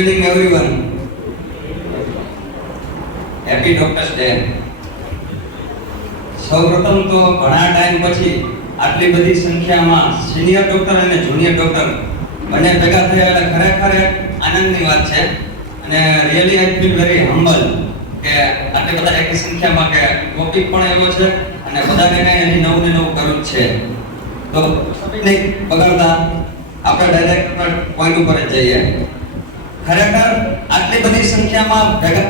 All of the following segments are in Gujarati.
evening everyone. Happy Doctors Day. સૌપ્રથમ તો ઘણા ટાઈમ પછી આટલી બધી સંખ્યામાં સિનિયર ડોક્ટર અને જુનિયર ડોક્ટર બંને ભેગા થયા એટલે ખરેખર એક આનંદની વાત છે અને really I feel very humble કે આટલી બધા એકની સંખ્યામાં કે ટોપિક પણ એવો છે અને બધાને કંઈ એની નવું ને નવું કરવું જ છે. તો નહીં બગાડતા આપણે ડાયરેક્ટ પોઈન્ટ ઉપર જ જઈએ. ખરેખર આટલી બધી સંખ્યામાં ભેગા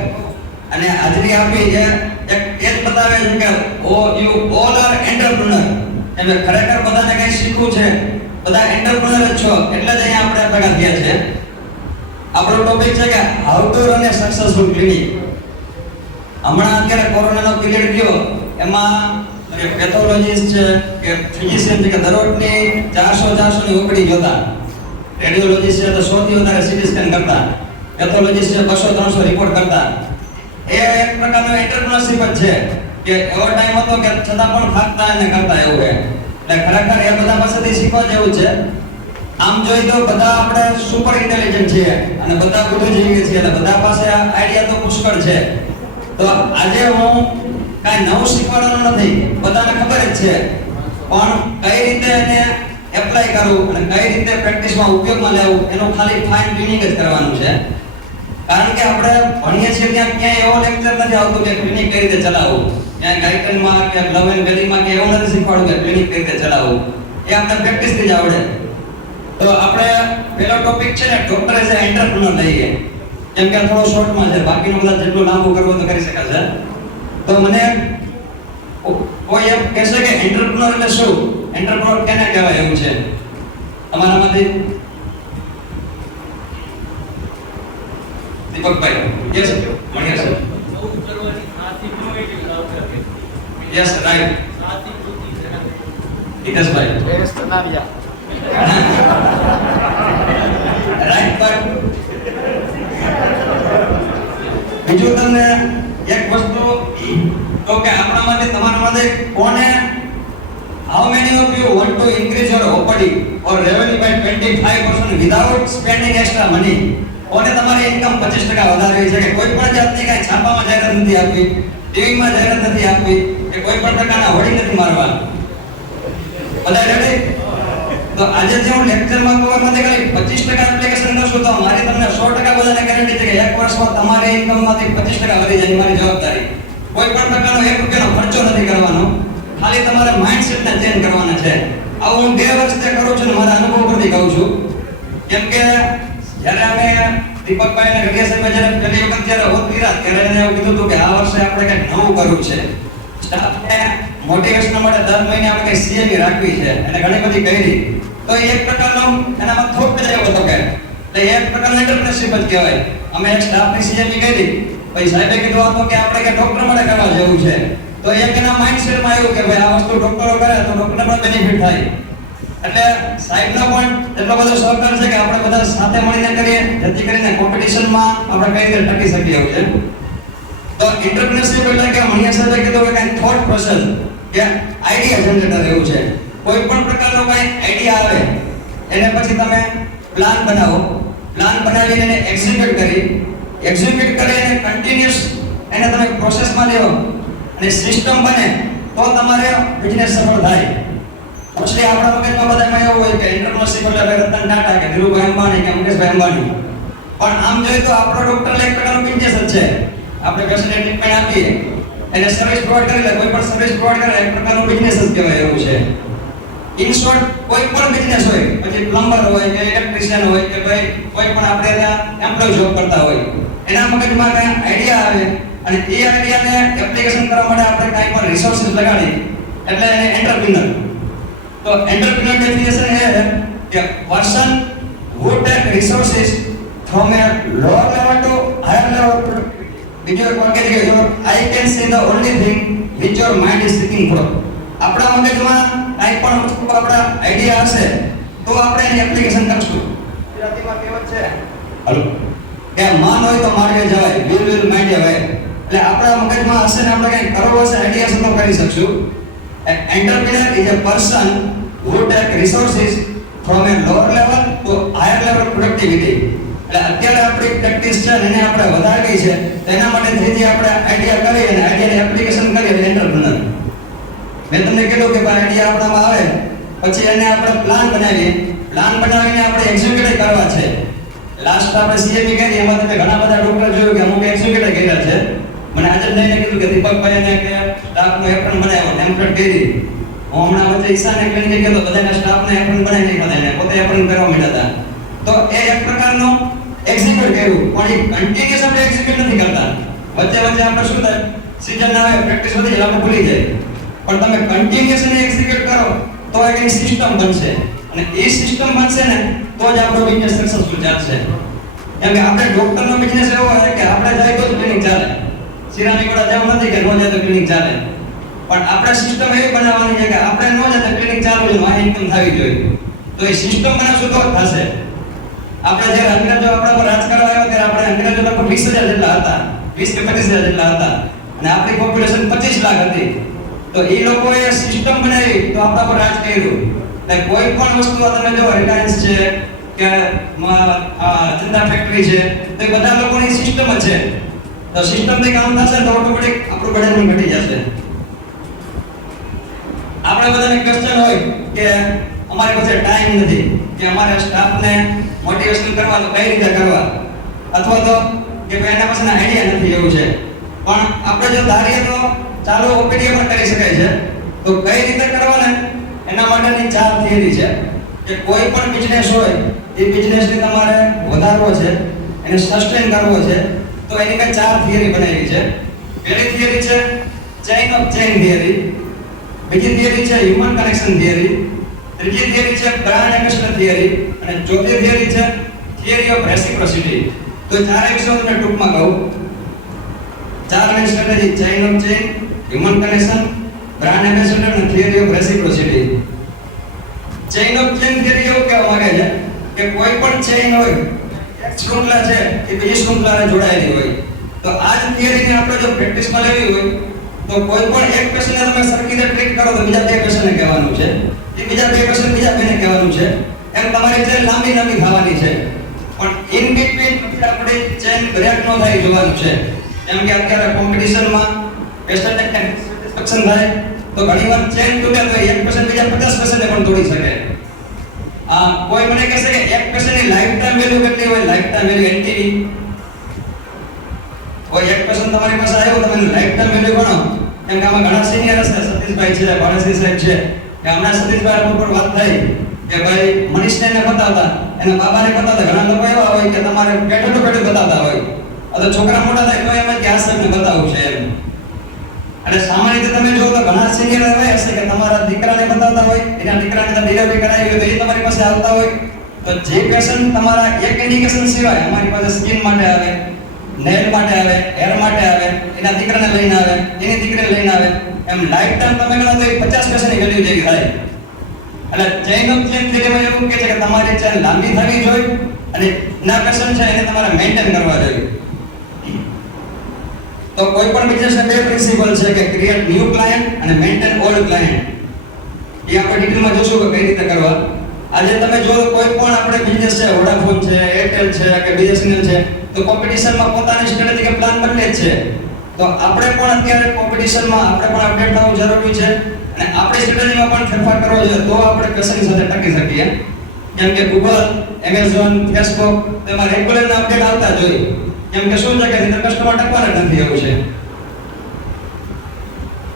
અને હાજરી આપી એ જ બતાવે છે કે યુ ઓલ આર એન્ટરપ્રેન્યોર. એટલે ખરેખર બધાને કંઈ શીખવું છે, બધા એન્ટરપ્રેન્યોર જ છો એટલે જ અહીંયા આપણે ભેગા થયા છે. આપણો ટોપિક છે કે how to run A successful clinic. હમણાં અત્યારે કોરોનાનો પીરિયડ ગયો એમાં પેથોલોજીસ્ટ છે કે ફિઝિશિયન છે કે દરરોજની 400 ની ઓપીડી જોતા, રેડિયોલોજીસ્ટ છે તો 100 થી વધારે સીટી સ્કેન કરતા, પેથોલોજીસ્ટ છે 200-300 રિપોર્ટ કરતા. એ એક પ્રકારનો એન્ટરપ્રેન્યોરશિપ જ છે કે એવો ટાઈમ હતો કે છતાં પણ થાકતા અને કરતા એવું છે. એટલે ખરેખર એ બધા પાસેથી શીખવા જેવું છે. આમ જોઈએ તો બધા આપણે સુપર ઇન્ટેલિજન્ટ છીએ અને બધા બુદ્ધિજીવી છીએ એટલે બધા પાસે આઈડિયા તો પુષ્કળ છે. તો આજે હું કાંઈ નવું શીખવાડવાનું નથી, બધાને ખબર જ છે, પણ કઈ રીતે એને એપ્લાય કરવું અને કઈ રીતે પ્રેક્ટિસમાં ઉપયોગમાં લેવું એનું ખાલી ફાઇન ટ્યુનિંગ જ કરવાનું છે. કારણ કે આપણે ભણીએ છીએ ત્યાં ક્યાંય એવો લેક્ચર નથી આવતો કે ક્લિનિક કઈ રીતે ચલાવવું, ત્યાં ગાઈડનમાં કે લવ એન્ડ ગલીમાં કે એવું નથી શીખવાડવું કે ક્લિનિક કઈ રીતે ચલાવવું. એ આપણે પ્રેક્ટિસથી જ આવડે. તો આપણે પહેલો ટોપિક છે ને ડોક્ટર એઝ એ એન્ટરપ્રેન્યોર લઈએ, કેમ કે થોડો શોર્ટમાં છે, બાકીનું બધા જેટલું લાંબુ કરવું તો કરી શકાશે. તો મને કોઈ એમ કહેશે કે એન્ટરપ્રેન્યોર એટલે શું, એન્ટરપ્રેન્યોર કેને કહેવાય એવું છે તમારામાંથી? Deepakbhai yes Maniya sir yes right Vikasbhai yes Tanaviya right. પણ બીજું તમને એક વસ્તુ તો કે આપણામાંથી તમારામાંથી કોને how many of you want to increase your OPD or revenue by 25% without spending extra money? કોને તમારી ઇન્કમ 25% વધારવી છે કે કોઈ પણ જાતની કાંઈ છાપામાં જાહેરાત નથી આપવી, ટીવીમાં જાહેરાત નથી આપવી કે કોઈ પણ પ્રકારના હોર્ડિંગ નથી મારવા? બધા રેડી? તો આજે જે હું લેક્ચરમાં કહું એમાંથી ખાલી 25% એપ્લિકેશન કરશું તો મારી તમને 100% બધાને ગેરંટી છે કે એક વર્ષમાં તમારી ઇન્કમમાંથી 25% વધી જાય. મારી જવાબદારી. કોઈ પણ પ્રકારનો 1 રૂપિયાનો ખર્ચો નથી કરવાનો, ખાલી તમારા માઇન્ડસેટને ચેન્જ કરવાના છે. આવું હું 2 વર્ષથી કરું છું અને મારા અનુભવ પરથી કહું છું. કેમ કે જ્યારે અમે દીપકભાઈ અને રવિયાસાહેબ જ્યારે પહેલી વખત જ્યારે હોત કર્યા ત્યારે એને એવું કીધું હતું કે આ વર્ષે આપણે કંઈક નવું કરવું છે, સ્ટાફને મોટિવેશન માટે દર મહિને આપણે કંઈક સીએમઈ રાખવી છે અને ઘણી બધી કરી. તો એ એક પ્રકારનો એનામાં થોક જ એવો હતો કે એટલે એક પ્રકારનો એન્ટરપ્રેન્યોરશિપ જ કહેવાય. અમે એક સ્ટાફની સીએમઈ કરી, પછી સાહેબે કીધું હતો કે આપણે કે ડોક્ટર માટે કરવા જેવું છે. તો એક એના માઇન્ડસેટમાં આવ્યું કે ભાઈ આ વસ્તુ ડોક્ટરો કરે તો ડોક્ટરને પણ બેનિફિટ થાય. એટલે સાહેબનો પણ એટલો બધો સહકાર છે કે આપણે બધા સાથે મળીને કરીએ જેથી કરીને કોમ્પિટિશનમાં આપણે કઈ રીતે ટકી શકીએ એવું છે. તો એન્ટરપ્રેન્યોરશિપ એટલે કે મણિયા સાહેબે કીધું કે કંઈ થોટ પ્રોસેસ કે આઈડિયા જનરેટર એવું છે. કોઈ પણ પ્રકારનો કંઈ આઈડિયા આવે એને પછી તમે પ્લાન બનાવો, પ્લાન બનાવીને એને એક્ઝિક્યુટ કરી એને કન્ટિન્યુઅસ એને તમે પ્રોસેસમાં લેવો અને સિસ્ટમ બને તો તમારે બિઝનેસ સફળ થાય. મોસ્ટલી આપણા મગજમાં બધામાં એવું હોય કે એન્ટરપ્રેન્યોરશિપ એટલે રતન ટાટા કે ધીરુભાઈ અંબાણી કે મુકેશભાઈ અંબાણી. પણ આમ જોઈએ તો આપણો ડોક્ટર એક પ્રકારનો બિઝનેસ જ છે. આપણે પેશન્ટને ટ્રીટમેન્ટ આપીએ, એને સર્વિસ પ્રોવાઈડ કરી લે, કોઈ પણ સર્વિસ પ્રોવાઈડ કરે એક પ્રકારનો બિઝનેસ જ કહેવાય એવું છે. ઇન શોર્ટ કોઈ પણ બિઝનેસ હોય, પછી પ્લમ્બર હોય કે ઇલેક્ટ્રિશિયન હોય કે ભાઈ કોઈ પણ આપણે ત્યાં એમ્પ્લોય જોબ કરતા હોય, એના મગજમાં કંઈ આઈડિયા આવે અને એ આઈડિયાને એપ્લિકેશન કરવા માટે આપણે કાંઈ પણ રિસોર્સિસ લગાડી એટલે એને એન્ટરપ્રેન્યોર. તો એન્ટરપ્રેન્યોર ડેફિનેશન એ છે કે person who take resources from a lower level to higher level. બીજો એક વાક્ય છે કે I can say the only thing which your mind is seeking for. આપણા મગજમાં કાંઈ પણ વસ્તુ આપણા આઈડિયા હશે તો આપણે એની એપ્લિકેશન કરશું. ગુજરાતીમાં કહેવત છે હલો કે માન હોય તો માર્ગે જવાય, વિલ માંડ્યા હોય. એટલે આપણા મગજમાં હશે ને આપણે કંઈ કરવો હશે આઈડિયા તો કરી શકશું. Entrepreneur is a person who take resources from a lower level to higher level productivity. એટલે અત્યારે આપણી પ્રેક્ટિસ છે અને એને આપણે વધારવી છે, તો એના માટે જે આપણે આઈડિયા કરી અને આઈડિયાની એપ્લિકેશન કરી એટલે એન્ટરપ્રેનર. મેં તમને કીધું કે ભાઈ આઈડિયા આપણામાં આવે પછી એને આપણે પ્લાન બનાવીએ, પ્લાન બનાવીને આપણે એક્ઝિક્યુટ કરવા છે. લાસ્ટ આપણે સીએપી કરી એમાં તમે ઘણા બધા ડોક્ટર જોયું કે અમુક એક્ઝિક્યુટ કર્યા છે. મને આજે જ લઈને કીધું કે દીપકભાઈને કે સ્ટાફનો એપ્રન બનાવ્યો, ટેમ્પલેટ કરી. હું હમણાં વચ્ચે ઈશાને ક્લિનિક ગયો તો બધાના સ્ટાફને એપ્રન બનાવી નાખ્યા હતા, પોતે એપ્રન કરવા માંડ્યા હતા. તો એ એક પ્રકારનો એક્ઝિક્યુટ કર્યું, પણ એ કન્ટિન્યુઅસ આપણે એક્ઝિક્યુટ નથી કરતા. વચ્ચે વચ્ચે આપણે શું થાય, સીઝન ના આવે, પ્રેક્ટિસ વધી જાય, આપણે ભૂલી જાય. પણ તમે કન્ટિન્યુઅસલી એક્ઝિક્યુટ કરો તો એક સિસ્ટમ બનશે, અને એ સિસ્ટમ બનશે ને તો જ આપણો બિઝનેસ સક્સેસફુલ ચાલશે. કેમ કે આપણે ડોક્ટરનો બિઝનેસ એવો હોય કે આપણે જાય તો ક્લિનિક ચાલે, સિરાની ગોળા જેવું નથી કે નો જાય તો ક્લિનિક ચાલે. પણ આપણે સિસ્ટમ એવી બનાવવાની છે કે આપણે નો જાય તો ક્લિનિક ચાલુ જોઈએ, મારી ઇન્કમ થવી જોઈએ. તો એ સિસ્ટમ બનાવશું તો થશે. આપણે જ્યારે અંગ્રેજો આપણા પર રાજ કરવા આવ્યા ત્યારે આપણે અંગ્રેજો લગભગ 20,000 જેટલા હતા, 20 કે 25,000 જેટલા હતા, અને આપણી પોપ્યુલેશન 25 લાખ હતી. તો એ લોકોએ સિસ્ટમ બનાવી તો આપણા પર રાજ કર્યું. એટલે કોઈ પણ વસ્તુ તમે જો રિલાયન્સ છે કે ચંદા ફેક્ટરી છે, તો એ બધા લોકોની સિસ્ટમ જ છે. તો સિસ્ટમથી કામ થશે તો ઓટોમેટિક આપણું બર્ડન ઘટી જશે. આપણે બધાને ક્વેશ્ચન હોય કે અમારી પાસે ટાઈમ નથી, કે અમારે સ્ટાફને મોટિવેશન કરવા તો કઈ રીતે કરવા, અથવા તો કે ભાઈ એના પાસે આઈડિયા નથી, એવું છે. પણ આપણે જો ધારીએ તો ચાલુ ઓપીડી પર કરી શકાય છે. તો કઈ રીતે કરવાને એના માટેની 4 થિયરી છે. કે કોઈ પણ બિઝનેસ હોય એ બિઝનેસને તમારે વધારવો છે, એને સસ્ટેન કરવો છે, તો એની કઈ 4 થિયરી બનાવી છે. પહેલી થિયરી છે ચેઇન ઓફ ચેઇન થિયરી, બીજી થિયરી છે હ્યુમન કનેક્શન થિયરી, ત્રીજી થિયરી છે બ્રાન્ડ એમ્બેસેડર થિયરી, અને ચોથી થિયરી છે થિયરી ઓફ રેસિપ્રોસિટી. તો ચારે વિશે હું તમને ટૂંકમાં કહું. 4 main strategy: chain of chain, human connection, brand ambassador અને theory of reciprocity. Chain of chain theory એવું કહેવા માંગે છે કે કોઈ પણ ચેઇન હોય, એક શૃંખલા છે એ બીજી શૃંખલાને જોડાયેલી હોય. તો આ જ થિયરીને આપણે જો પ્રેક્ટિસમાં લેવી હોય તો કોઈ પણ એક પેશન્ટને તમે સરખી રીતે ટ્રીટ કરો તો બીજા 2 પેશન્ટને કહેવાનું છે, એ બીજા 2 પેશન્ટ બીજા 2ને કહેવાનું છે. એમ તમારી ચેઇન લાંબી થવાની છે. પણ ઇન બિટવીન આપણી ચેઇન બ્રેક ન થાય જોવાનું છે. જેમ કે અત્યારે કોમ્પિટિશનમાં પેશન્ટને સેટિસ્ફેક્શન થાય તો ઘણીવાર ચેઇન તૂટે તો એક પેશન્ટ બીજા 50 પેશન્ટને પણ તોડી શકે. કોઈ મને કહેશે કે એક પેશન્ટની લાઈફ ટાઈમ વેલ્યુ કેટલી હોય, લાઈફ ટાઈમ વેલ્યુ એનટીવી. કોઈ એક પેશન્ટ તમારી પાસે આવ્યો, તમે એનું લાઈફ ટાઈમ વેલ્યુ ગણો. કેમ કે આમાં ઘણા સિનિયર હશે, સતીશભાઈ છે, ભાણેશ્રી સાહેબ છે, કે હમણાં સતીશભાઈ ઉપર વાત થઈ કે ભાઈ મનીષને એને બતાવતા, એના બાબાને બતાવતા. ઘણા લોકો એવા હોય કે તમારે પેટો ટુ પેટો બતાવતા હોય, અથવા છોકરા મોટા થાય તો એમ કે આ સાહેબને બતાવવું છે એમ. અને સામાન્ય રીતે તમે જો તો ઘણા સિનિયર એવા હશે કે તમારા દીકરાને બતાવતા હોય, એના દીકરાને તો ડિલિવરી કરાવી હોય તો એ તમારી પાસે આવતા હોય. તો જે પેશન્ટ તમારા એક ઇન્ડિકેશન સિવાય અમારી પાસે સ્કિન માટે આવે, નેલ માટે આવે, હેર માટે આવે, એના દીકરાને લઈને આવે, એની દીકરીને લઈને આવે, એમ લાઈફ ટાઈમ તમે ગણો તો 50 પેશન્ટની વેલ્યુ જેવી થાય. એટલે ચેઇન ઓફ ચેઇન થિયરીમાં એવું કહે છે કે તમારી ચેઇન લાંબી થવી જોઈએ અને ના પેશન્ટ છે એને તમારે મેન્ટેન કરવા જોઈએ. તો કોઈ પણ બિઝનેસના 2 પ્રિન્સિપલ છે કે ક્રિએટ ન્યુ ક્લાયન્ટ અને મેન્ટેન ઓલ્ડ ક્લાયન્ટ. એ આપણે ડિટેલમાં જોશું કે કઈ રીતે કરવા. આજે તમે જો કોઈ પણ આપણે બિઝનેસ છે, વોડાફોન છે, એરટેલ છે કે બીએસએનએલ છે, તો કોમ્પિટિશનમાં પોતાની સ્ટ્રેટેજિક પ્લાન બદલે જ છે. તો આપણે પણ અત્યારે કોમ્પિટિશનમાં આપણે પણ અપડેટ થવું જરૂરી છે અને આપણી સ્ટ્રેટેજીમાં પણ ફેરફાર કરવો જોઈએ તો આપણે પેશન્ટની સાથે ટકી શકીએ. જેમ કે ગૂગલ, એમેઝોન, ફેસબુક તેમાં રેગ્યુલર અપડેટ આવતા જોઈએ. કેમ કે શું છે કે નહીંતર કસ્ટમર ટકવાના નથી, એવું છે.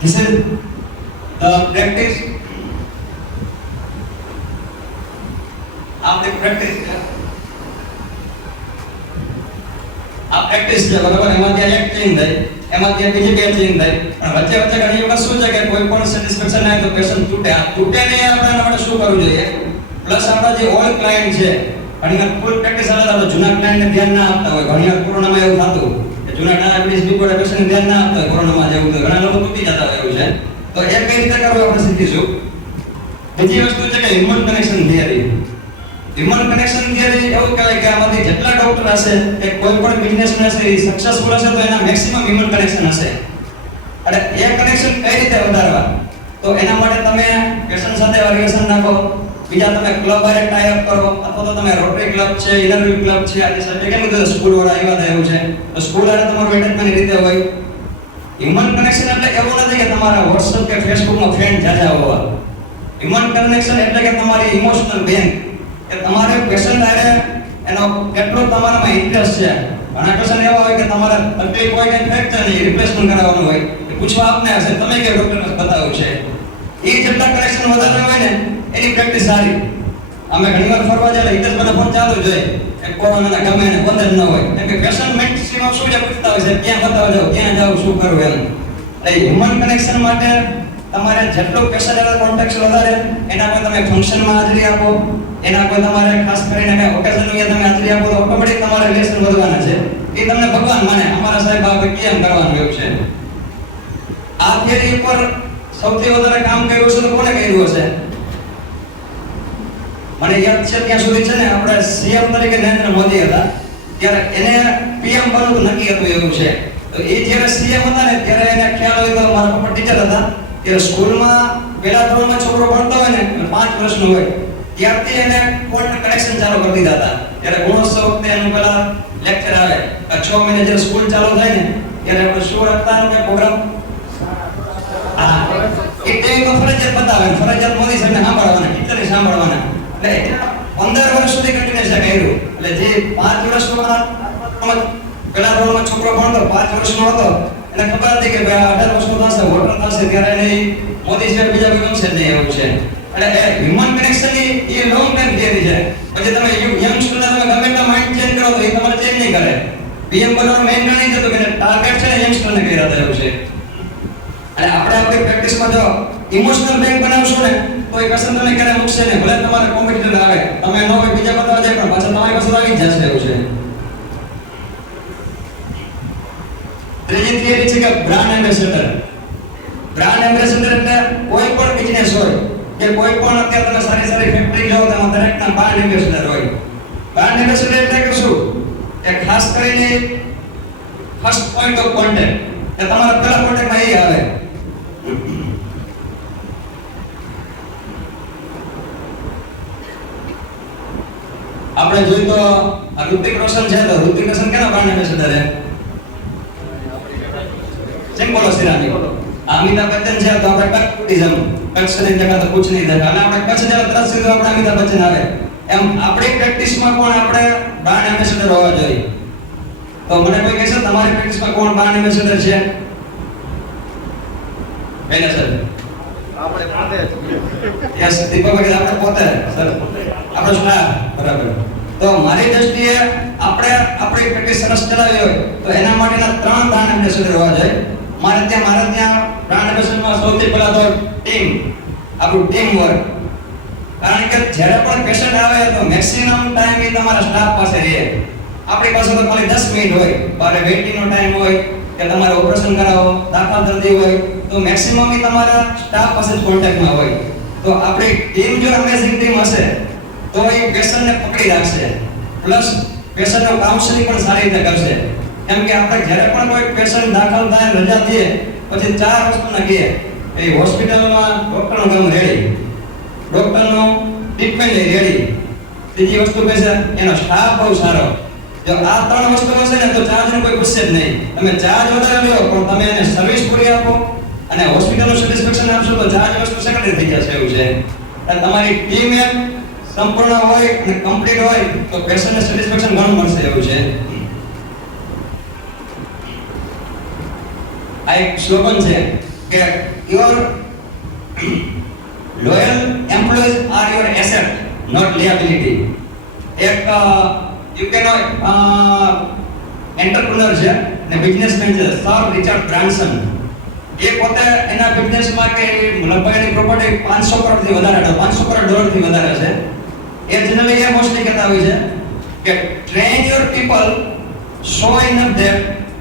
This is the practice. આપણી પ્રેક્ટિસ છે, આ પ્રેક્ટિસ છે બરાબર. એમાં ત્યાં એક ચેઇન થાય, એમાં ત્યાં બીજી 2 ચેઇન થાય, પણ વચ્ચે વચ્ચે ઘણી વખત શું છે કે કોઈ પણ સેટિસ્ફેક્શન ના તો પેશન્ટ તૂટે. આ તૂટે નહીં આપણે માટે શું કરવું જોઈએ? પ્લસ આપણા જે ઓલ્ડ ક્લાયન્ટ છે, ઘણીવાર ફૂલ પ્રેક્ટિસ આવે તો જૂના ક્લાયન્ટને ધ્યાન ના આપતા હોય. ઘણીવાર કોરોનામાં એવું થતું કે જૂના ડાયાબિટીસ બીપીના પેશન્ટને ધ્યાન ના આપતા હોય. કોરોનામાં જેવું તો ઘણા લોકો તૂટી જતા હોય, એવું છે. તો એ કઈ રીતે કરવું આપણે શીખીશું. બીજી વસ્તુ છે કે human connection theory. Human connection theory એવું કહેવાય કે આમાંથી જેટલા ડોક્ટર હશે કે કોઈ પણ બિઝનેસમેન હશે એ સક્સેસફુલ હશે તો એના મેક્સિમમ હ્યુમન કનેક્શન હશે. અને એ કનેક્શન કઈ રીતે વધારવા? તો એના માટે તમે પેશન્ટ સાથે રિલેશન રાખો, બીજા તમે ક્લબ હારે ટાઈ અપ કરો, અથવા તો તમે રોટરી ક્લબ છે, ઇનરવ્યુ ક્લબ છે, આજે સાથે કેમ કે સ્કૂલ વાળા આવ્યા હતા એવું છે, તો સ્કૂલ હારે તમારું એટેચમેન્ટ રીતે હોય. હ્યુમન કનેક્શન એટલે એવું નથી કે તમારા WhatsApp કે Facebook માં ફ્રેન્ડ જાજા હોવા. હ્યુમન કનેક્શન એટલે કે તમારી ઇમોશનલ બેંક, કે તમારે પેશન્ટ હારે એનો કેટલો તમારામાં ઇન્ટરેસ્ટ છે. ઘણા પેશન્ટ એવા હોય કે તમારે તકલીફ હોય કે ફ્રેક્ચર ની રિપ્લેસમેન્ટ કરાવવાનું હોય, પૂછવા આપને હશે તમે કે ડોક્ટરને બતાવ્યું છે. એ જેટલા કનેક્શન વધારે હોય ને એની પ્રેક્ટિસ સારી. અમે ઘણીવાર ફરવા જાય હિતેશભાઈને ફોન ચાલુ જ હોય, એક કોરોનાના ગમે એને બંધ જ ન હોય, કેમ કે પેશન્ટ મેક્સિમમ શું છે પૂછતા હોય છે ક્યાં બતાવવા જાવ, ક્યાં જાવ, શું કરવું એમ. એટલે હ્યુમન કનેક્શન માટે તમારે જેટલો પેશન્ટ સાથે કોન્ટેક્ટ વધારે, એના પર તમે ફંક્શનમાં હાજરી આપો, એના પર તમારે ખાસ કરીને કઈ ઓકેઝનમાં તમે હાજરી આપો તો ઓટોમેટિક તમારે રિલેશન વધવાના છે. એ તમને ભગવાન માને, અમારા સાહેબ આપણે કેમ કરવાનું એવું છે. આ થિયરી ઉપર સૌથી વધારે કામ કર્યું છે તો કોને કર્યું હશે? મને યાદ છે ત્યાં સુધી છે ને આપણે સીએમ તરીકે નરેન્દ્ર મોદી હતા, ત્યારે એને પીએમ બનવું નક્કી હતું એવું છે. તો એ જ્યારે સીએમ હતા ને ત્યારે એને ખ્યાલ હોય તો મારા પપ્પા ટીચર હતા, ત્યારે સ્કૂલમાં પહેલા ધોરણમાં છોકરો ભણતો હોય ને 5 વર્ષનો હોય ત્યારથી એને ફોન કનેક્શન ચાલુ કરી દીધા હતા. ત્યારે ગુણોત્સવ વખતે એનું પેલા લેક્ચર આવે, 6 મહિને જ્યારે સ્કૂલ ચાલુ થાય ને ત્યારે આપણે શું રાખતા કે પ્રોગ્રામ એ ટેગ ફરજિયાત બતાવે, ફરજિયાત મોદી સાહેબને સાંભળવાના, ટીચરને સાંભળવાના. એટલે 15 વર્ષ સુધી કન્ટિન્યુઅસ કર્યું. એટલે જે 5 વર્ષનો પેલા ધોરણમાં છોકરો ભણતો 5 વર્ષનો હતો, એને ખબર હતી કે ભાઈ 18 વર્ષનો થશે, વોટર થશે, ત્યારે એને મોદી સાહેબ બીજા કોઈ ગમશે જ નહીં એવું છે. એટલે હ્યુમન કનેક્શનની એ લોંગ ટાઈમ થિયરી છે. પછી તમે યંગસ્ટરને તમે ગમે એટલા માઇન્ડ ચેન્જ કરો તો એ તમારે ચેન્જ નહીં કરે. પીએમ બનવાનું મેઇન કારણ એ છે કે ટાર્ગેટ છે ને યંગસ્ટરને કર્યા હતા એવું છે. અને આપણે આપણી પ્રેક્ટિસમાં જો ઇમોશનલ બેંક બનાવશું ને તો એ પેશન્ટ તમને ક્યારે મૂકશે ને, ભલે તમારે કોમ્પિટિટર આવે, તમે ન હોય બીજા બતાવવા જાય પણ પાછા તમારી પાસે આવી જ જશે એવું છે. ત્રીજી થિયરી છે કે બ્રાન્ડ એમ્બેસેડર. બ્રાન્ડ એમ્બેસેડર એટલે કોઈ પણ બિઝનેસ હોય કે કોઈ પણ અત્યારે તમે સારી સારી ફેક્ટરી જાઓ તેમાં દરેકના બ્રાન્ડ એમ્બેસેડર હોય. બ્રાન્ડ એમ્બેસેડર એટલે કે શું? કે ખાસ કરીને ફર્સ્ટ પોઈન્ટ ઓફ કોન્ટેક્ટ, કે તમારા પહેલા કોન્ટેક્ટમાં એ આવે. આપણે જોઈએ તો ઋતિક રોશન છે, તો ઋતિક રોશન કેના બ્રાન્ડ એમ્બેસેડર છે? સિમ્બોલો સિરામિક. અમિતાભ બચ્ચન છે તો આપણે કચ્છિઝમ, કચ્છ ની જગહ તો કુછ નહીં દેખા, અને આપણે કચ્છ જેવા તરસ સીધો આપણે અમિતાભ બચ્ચન આવે. એમ આપણી પ્રેક્ટિસમાં પણ આપણે બ્રાન્ડ એમ્બેસેડર હોવા જોઈએ. તો મને કોઈ કહેશે તમારી પ્રેક્ટિસમાં કોણ બ્રાન્ડ એમ્બેસેડર છે? પહેલા સર આપણે પોતે યસ દીપકભાઈ આપણે પોતે સર આપણો સ્ટાફ બરાબર. તો મારી દ્રષ્ટિએ આપણે આપણી પ્રેક્ટિસ સરસ ચલાવી હોય તો એના માટેના 3 બ્રાન્ડ એમ્બેસેડર હોવા જોઈએ. મારે ત્યાં બ્રાન્ડ એમ્બેસેડરમાં સૌથી પહેલા તો ટીમ, આપણું ટીમ વર્ક. કારણ કે જ્યારે પણ પેશન્ટ આવે તો મેક્સિમમ ટાઈમ એ તમારા સ્ટાફ પાસે રહે. આપણી પાસે તો ખાલી 10 મિનિટ હોય, બારે વેઇટિંગનો ટાઈમ હોય કે તમારે ઓપરેશન કરાવો, દાખલ દર્દી હોય તો મેક્સિમમ એ તમારા સ્ટાફ પાસે જ કોન્ટેક્ટમાં હોય. તો આપણી ટીમ જો અમેઝિંગ ટીમ હશે તો એ પેશન્ટને પકડી રાખશે, પ્લસ પેશન્ટનું કાઉન્સેલિંગ પણ સારી રીતે કરશે. કેમ કે આપણે જ્યારે પણ કોઈ પેશન્ટ દાખલ થાય રજા દઈએ પછી 4 વસ્તુના કહે એ હોસ્પિટલમાં ડોક્ટરનું કામ રેડી, ડોક્ટરનું ટ્રીટમેન્ટ રેડી, ત્રીજી વસ્તુ કહે છે એનો સ્ટાફ બહુ સારો. જો આ 3 વસ્તુ હશે ને તો ચાર્જનું કોઈ પૂછશે જ નહીં. તમે ચાર્જ વધારે લો પણ તમે એને સર્વિસ પૂરી આપો અને હોસ્પિટલનું સેટિસ્ફેક્શન આપશો તો ચાર્જ વસ્તુ સેકન્ડરી થઈ જશે એવું છે. અને તમારી ટીમ એક સંપૂર્ણ હોય અને કમ્પ્લીટ હોય તો પેશન્ટને સેટિસ્ફેક્શન ઘણું મળશે એવું છે. આ એક સ્લોગન છે કે your loyal employees are your asset not liability. એક યુકેનો એન્ટરપ્રેન્યોર છે અને બિઝનેસમેન છે સર રિચર્ડ બ્રાન્સન. એ પોતે એના બિઝનેસમાં કે લગભગ એની પ્રોપર્ટી 500 કરોડથી વધારે છે, 500 કરોડ ડોલરથી વધારે છે. એ જનરલી એ મોસ્ટલી કહેતા હોય છે કે train your people so enough that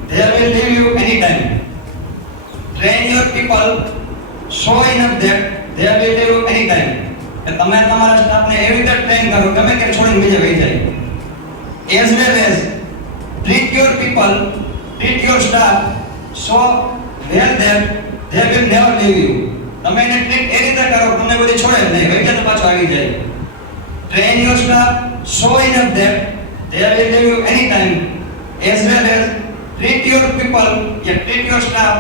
they will leave you anytime. Train your people so enough that they will leave you anytime. કે તમે તમારા સ્ટાફને એવી રીતે ટ્રેન કરો ગમે ત્યારે છોડીને બીજે વહી જાય. As well as treat your people, treat your staff so well that they will never leave you. તમે એને ટ્રીટ એ રીતે કરો તમને બધી છોડે જ નહીં, વહી જાય તો પાછો આવી જાય. train your staff, show enough that they will leave you anytime, as well as treat your people, treat your staff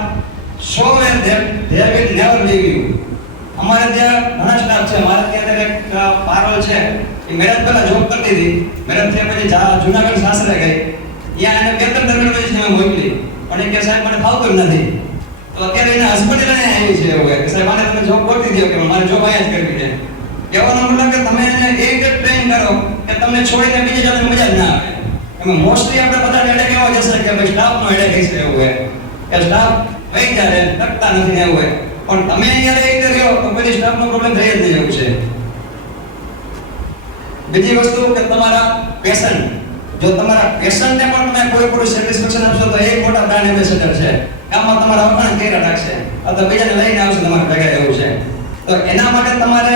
so well that they will never leave you. અમારે ત્યાં ઘણા સ્ટાફ છે. મારે ત્યાં એક પારોલ છે, એ મેરેજ પહેલા જોબ કરતી હતી. મેરેજ થયા પછી જુનાગઢ સાસરે ગઈ. ત્યાં એને 2-3 દરમિયાન પછી મેં મોકલી, પણ એ કે સાહેબ મને ફાવતું જ નથી. તો અત્યારે એના હસબન્ડ લઈને આવી છે એવું કે સાહેબ આને તમે જોબ કરતી દો, કે મારે જોબ અહીંયા જ કરવી છે. કહેવાનો મતલબ કે તમે એને એ રીતે ટ્રેન કરો કે તમને છોડીને બીજી જગ્યાએ મજા જ ના આવે. એમાં મોસ્ટલી આપણે બધા હેડેક એવો જશે કે ભાઈ સ્ટાફનો હેડેક છે એવું હોય કે સ્ટાફ વહી જાય ટકતા નથી ને એવું હોય. પણ તમે અહીંયા એ રીતે રહ્યો તો પછી સ્ટાફનો પ્રોબ્લેમ થઈ જ નહીં એવું છે. બીજી વસ્તુ કે તમારા પેશન, જો તમારા પેશનને પણ તમે પૂરેપૂરું સેટિસ્ફેક્શન આપશો તો એક મોટા બ્રાન્ડ એમ્બેસેડર છે. કામમાં તમારા વખાણ કર્યા રાખશે અથવા બીજાને લઈને આવશે તમારા ભેગા એવું છે. તો એના માટે તમારે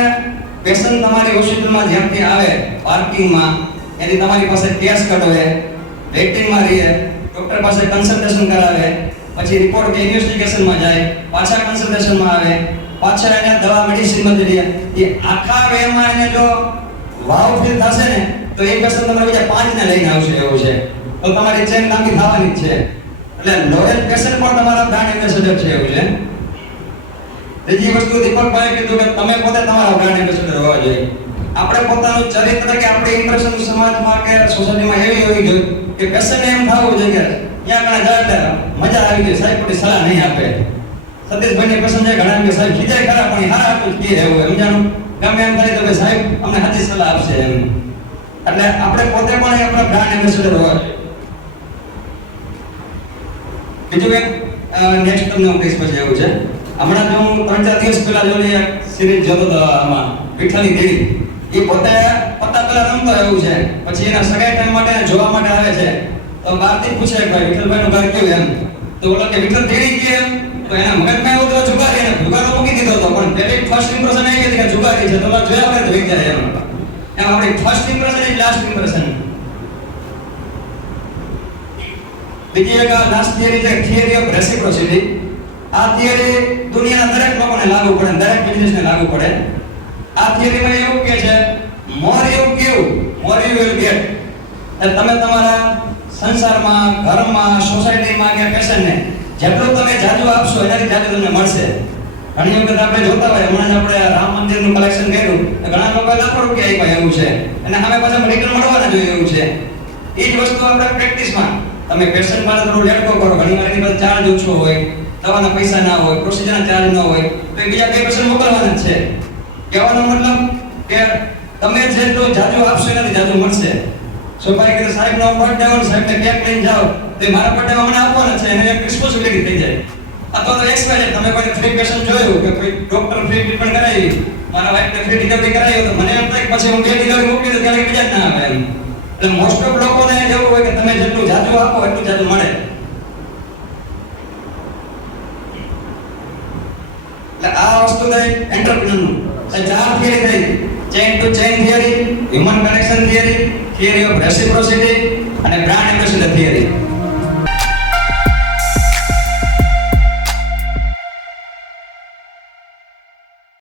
પેશન તમારી હોસ્પિટલમાં જ્યાંથી આવે પાર્કિંગમાં એની તમારી પાસે કેશ કઢાવે, વેઇટિંગમાં રહીએ, ડોક્ટર પાસે કન્સલ્ટેશન કરાવે, પછી રિપોર્ટ કે ઇન્વેસ્ટિગેશનમાં જાય, પાછા કન્સલ્ટેશનમાં આવે, પાછા એને દવા મેડિસિન મળી રહે. એ આખા વેમાં એને જો વાવ ફીલ થશે ને તો એક પેશન તમારે બીજા 5 ને લઈને આવશે એવું છે. તો તમારી ચેન લાંબી થવાની જ છે. એટલે લોયલ પેશન પણ તમારા બ્રાન્ડ એમ્બેસેડર છે એવું છે. ત્રીજી વસ્તુ દીપકભાઈ કીધું કે તમે પોતે તમારા બ્રાન્ડ એમ્બેસેડર હોવા જોઈએ. આપણે પોતાનું ચરિત્ર કે આપણી ઇમ્પ્રેશન સમાજમાં કે સોસાયટીમાં એવી હોવી જોઈએ કે પેશન એમ થવું જોઈએ કે ત્યાં કણે જાય એટલે મજા આવી ગઈ, સાહેબ કોઈ સલાહ નહીં આપે. સતીશભાઈની પેશન છે ઘણા કે સાહેબ ખીજાય ખરા પણ હારા આપું જ કહે એવું સમજાણું. ગમે એમ થાય તો ભાઈ સાહેબ અમને સાચી સલાહ આપશે એમ. એટલે આપણે પોતે પણ આપણા બ્રાન્ડ એમ્બેસેડર હોવા જોઈએ. બીજું કે નેક્સ્ટ તમને હું કહીશ પછી એવું છે. હમણાં જો હું 3-4 દિવસ પહેલા જો એક સિરીઝ જોતો હતો આમાં વિઠ્ઠલની દેવી, એ પોતે પત્તા પેલા રમતો એવું છે. પછી એના સગાઈ ટાઈમ માટે જોવા માટે આવે છે. તો બહારથી પૂછે કે ભાઈ વિઠ્ઠલભાઈનું ઘર કેવું એમ. તો ઓલો કે વિઠ્ઠલ દેવી કે એમ. તો એના મગજમાં એવું તો જુગારી, એને જુગારો મૂકી દીધો હતો. પણ પેલી ફર્સ્ટ ઇમ્પ્રેશન એ હતી કે જુગારી છે, તો જોયા વગર થઈ જાય એમ. એમ આપણી ફર્સ્ટ ઇમ્પ્રેશન એ લાસ્ટ ઇમ્પ્રેશન. બીજી એક લાસ્ટ થિયરી છે, થિયરી ઓફ રેસિપ્રોસિટી. આ થિયરી દુનિયાના દરેક લોકોને લાગુ પડે, દરેક બિઝનેસને લાગુ પડે. આ થિયરીમાં એવું કહે છે મોર you give more you will get. એટલે તમે તમારા સંસારમાં, ઘરમાં, સોસાયટીમાં કે પેશનને જેટલું તમે જાજુ આપશો એનાથી જાજુ તમને મળશે. ઘણી વખત આપણે જોતા હોય, હમણાં આપણે રામ મંદિરનું કલેક્શન કર્યું તો ઘણા લોકો લાખો રૂપિયા આપ્યા એવું છે, અને સામે પાછા રિટર્ન મળવાના જોઈએ એવું છે. એ જ વસ્તુ આપણે પ્રેક્ટિસમાં તમે પેશન્ટ માટે થોડું લેટકો કરો. ઘણી વાર એની પાસે ચાર્જ ઓછો હોય, દવાના પૈસા ના હોય, પ્રોસિજરના ચાર્જ ન હોય, તો એ બીજા 2 પેશન્ટ મોકલવાના જ છે. કહેવાનો મતલબ કે તમે જેટલું જાજુ આપશો એનાથી જાજુ મળશે. સ્વાભાવિક રીતે સાહેબનો બર્થડે હોય, સાહેબને કેક લઈને જાઓ તો એ મારા બર્થડેમાં મને આપવાના છે, એને એક રિસ્પોન્સિબિલિટી થઈ જાય. અથવા તો એક્સપાયર તમે કોઈ ફ્રી પેશન્ટ જોયું કે કોઈ ડોક્ટર ફ્રી ટ્રીટમેન્ટ કરાવી, મારા વાઈફને ફ્રી ડિલિવરી કરાવી, તો મને એમ થાય કે પછી હું 2 ડિલિવરી મોકલી તો ત્યારે બીજા જ ના આવે એમ. એટલે મોસ્ટ ઓફ લોકોને એવું હોય કે તમે જેટલું જાજુ આપો એટલું જાજુ મળે. એટલે આ વસ્તુ થઈ એન્ટરપ્રેન્યોરનું. એટલે 4 થિયરી થઈ: chain to chain theory, human connection theory, theory of reciprocity અને બ્રાન્ડ એમ્બેસેડર થિયરી.